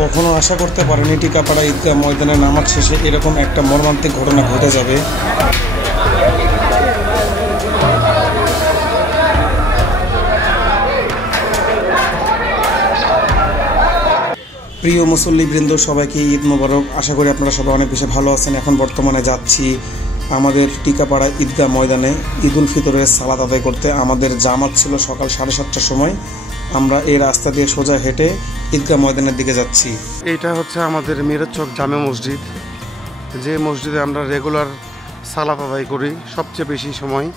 কখনো আশা করতে পারেনি টিকাপাড়া ঈদগাহ ময়দানে নামাজ শেষে এরকম একটা মর্মান্তিক ঘটনা ঘটে যাবে। প্রিয় মুসল্লিবৃন্দ, সবাইকে ঈদ মোবারক। আশা করি আপনারা সবাই অনেক বেশি ভালো আছেন। এখন বর্তমানে যাচ্ছি আমাদের টিকাপাড়া ঈদগাহ ময়দানে ঈদ উল ফিতরের সালাত আদায় করতে। আমাদের জামাত ছিল সকাল 7:30টার সময়। আমরা এই রাস্তা দিয়ে সোজা হেঁটে ঈদগাহ ময়দানের দিকে যাচ্ছি। এইটা হচ্ছে আমাদের মিরাজ চক জামে মসজিদ, যে মসজিদে আমরা রেগুলার সালাত আদায় করি সবচেয়ে বেশি সময়।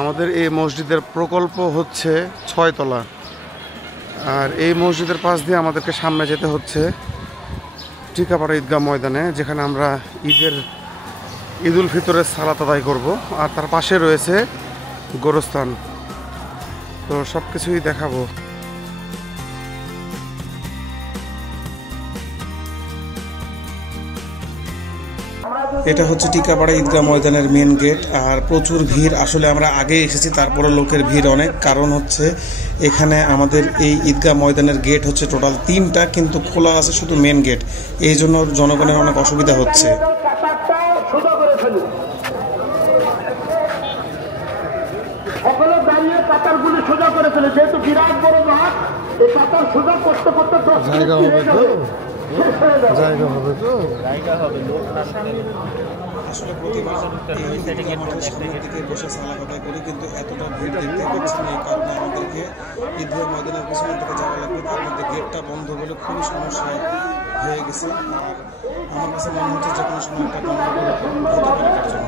আমাদের এই মসজিদের প্রকল্প হচ্ছে 6 তলা, আর এই মসজিদের পাশ দিয়ে আমাদেরকে সামনে যেতে হচ্ছে টিকাপাড়া ঈদগাহ ময়দানে, যেখানে আমরা ঈদ উল ফিতরের সালাত আদায় করব। আর তার পাশে রয়েছে গোরস্থান। তো সব কিছুই দেখাবো। এটা হচ্ছে টিকাপাড়া ঈদগাহ ময়দানের মেন গেট। আর প্রচুর ভিড়। আসলে আমরা আগে এসেছি, তারপরে লোকের ভিড় অনেক। কারণ হচ্ছে এখানে আমাদের এই ঈদগাহ ময়দানের গেট হচ্ছে টোটাল 3টা, কিন্তু খোলা আছে শুধু মেন গেট। এই জন্য জনগণের অনেক অসুবিধা হচ্ছে। জায়গা হবে তো, জায়গা হবে তো, জায়গা হবে। আসলে প্রতিবার সামনের দিকে বসে সালাত আদায় করি, কিন্তু এতটা ভিড় দেখতে পাচ্ছি না। এই কারণে আমাদেরকে ঈদগাহ ময়দানের পিছনের দিকে যাওয়া লাগবে। তার মধ্যে গেটটা বন্ধ বলে খুবই সমস্যা হয়ে গেছে। আর আমার কাছে মনে হচ্ছে যে কোনো সময় একটা গন্ডগোল হতে পারে তার জন্য।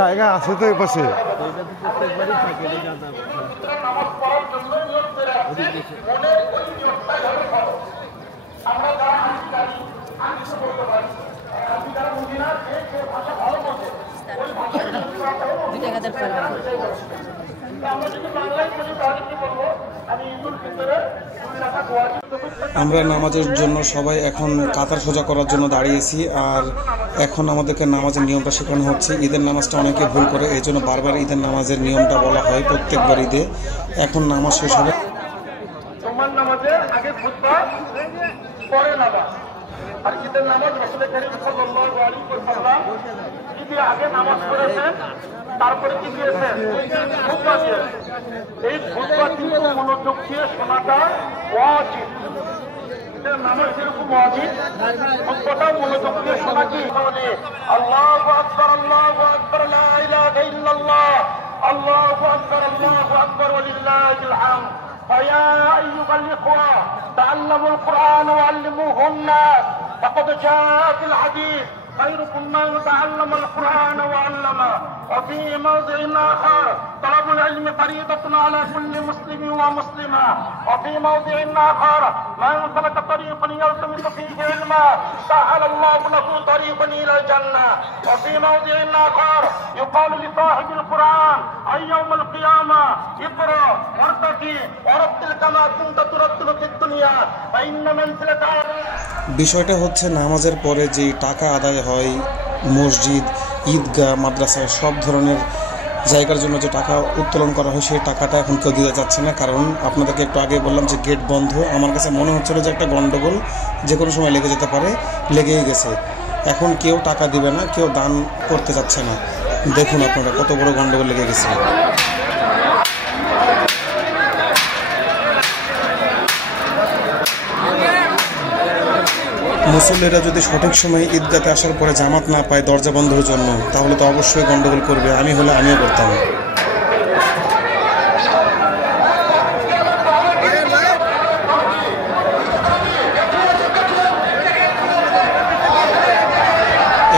জায়গা আছে তো এই পাশে। আমরা নামাজের জন্য সবাই এখন কাতার সোজা করার জন্য দাঁড়িয়েছি। আর এখন আমাদেরকে নামাজের নিয়মটা শেখানো হচ্ছে। ঈদের নামাজটা অনেকে ভুল করে, এই জন্য বারবার ঈদের নামাজের নিয়মটা বলা হয় প্রত্যেকবার ঈদে। এখন নামাজ শেষ হবে। আর ঈদের নামাজ রাসূল কারীম সাল্লাল্লাহু আলাইহি ওয়াসাল্লাম ঈদের আগে নামাজ পড়েছেন, তারপরে কি দিয়েছেন? খুতবা দিয়েছেন। এই খুতবা কিন্তু মনোযোগ দিয়ে শোনাটা ওয়াজিব। ঈদের নামাজ যেরকম ওয়াজিব, খুতবাটাও মনোযোগ দিয়ে শোনা কি? আল্লাহু আকবার, আল্লাহু আকবার, লা ইলাহা ইল্লাল্লাহ, আল্লাহু আকবার, আল্লাহু আকবার, ওয়া লিল্লাহিল হামদ। فيا أيها الإخوة تعلموا القرآن وعلموه الناس، فقد جاء في الحديث خيركم من تعلم القرآن وعلمه. وفي موضع آخر طلب العلم فريضة على كل مسلم ومسلمة. وفي موضع آخر من سلك طريقا يلتمس فيه علما سهل الله له طريقا إلى الجنة. وفي موضع آخر يقال لصاحب القرآن أي يوم القيامة اقرأ وارتقي ورتل كما كنت ترتل في الدنيا فإن منزلك. বিষয়টা হচ্ছে নামাজের পরে যে টাকা আদায় হয় মসজিদ, ঈদগাহ, মাদ্রাসায় সব ধরনের জায়গার জন্য যে টাকা উত্তোলন করা হয়, সেই টাকাটা এখন কেউ দিতে যাচ্ছে না। কারণ আপনাদেরকে একটু আগে বললাম যে গেট বন্ধ। আমার কাছে মনে হচ্ছিল যে একটা গন্ডগোল যে কোনো সময় লেগে যেতে পারে, লেগেই গেছে। এখন কেউ টাকা দিবে না, কেউ দান করতে যাচ্ছে না। দেখুন আপনারা কত বড় গন্ডগোল লেগে গেছে। মুসল্লিরা যদি সঠিক সময়ে ঈদগাতে আসার পরে জামাত না পায় দরজা বন্ধের জন্য, তাহলে তো অবশ্যই গন্ডগোল করবে। আমি হলে আমিও করতাম।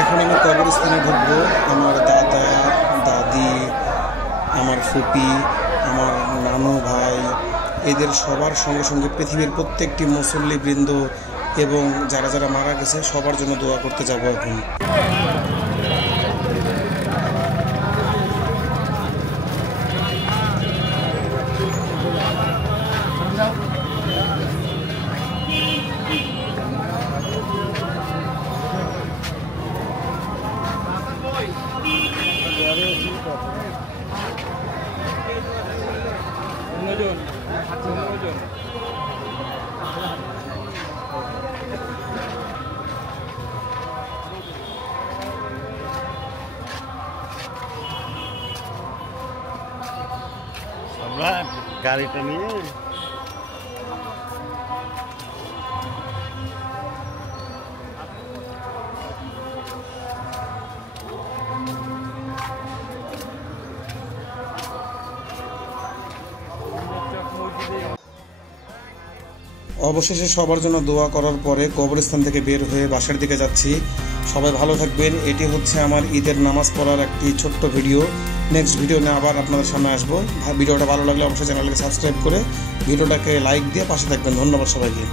এখন আমি কবরস্থানে ঢুকবো। আমার দাদা, দাদি, আমার ফুপি, আমার নানু ভাই, এদের সবার সঙ্গে সঙ্গে পৃথিবীর প্রত্যেকটি মুসল্লিবৃন্দ এবং যারা যারা মারা গেছে সবার জন্য দোয়া করতে যাব এখন। আমরা গাড়িটা নিয়ে অবশেষে সবার জন্য দোয়া করার পরে কবরস্থান থেকে বের হয়ে বাসার দিকে যাচ্ছি। সবাই ভালো থাকবেন। এটি হচ্ছে আমার ঈদের নামাজ পড়ার একটি ছোট্ট ভিডিও। নেক্সট ভিডিও নিয়ে আবার আপনাদের সামনে আসবো। ভিডিওটা ভালো লাগলে অবশ্যই চ্যানেলকে সাবস্ক্রাইব করে ভিডিওটাকে লাইক দিয়ে পাশে থাকবেন। ধন্যবাদ সবাইকে।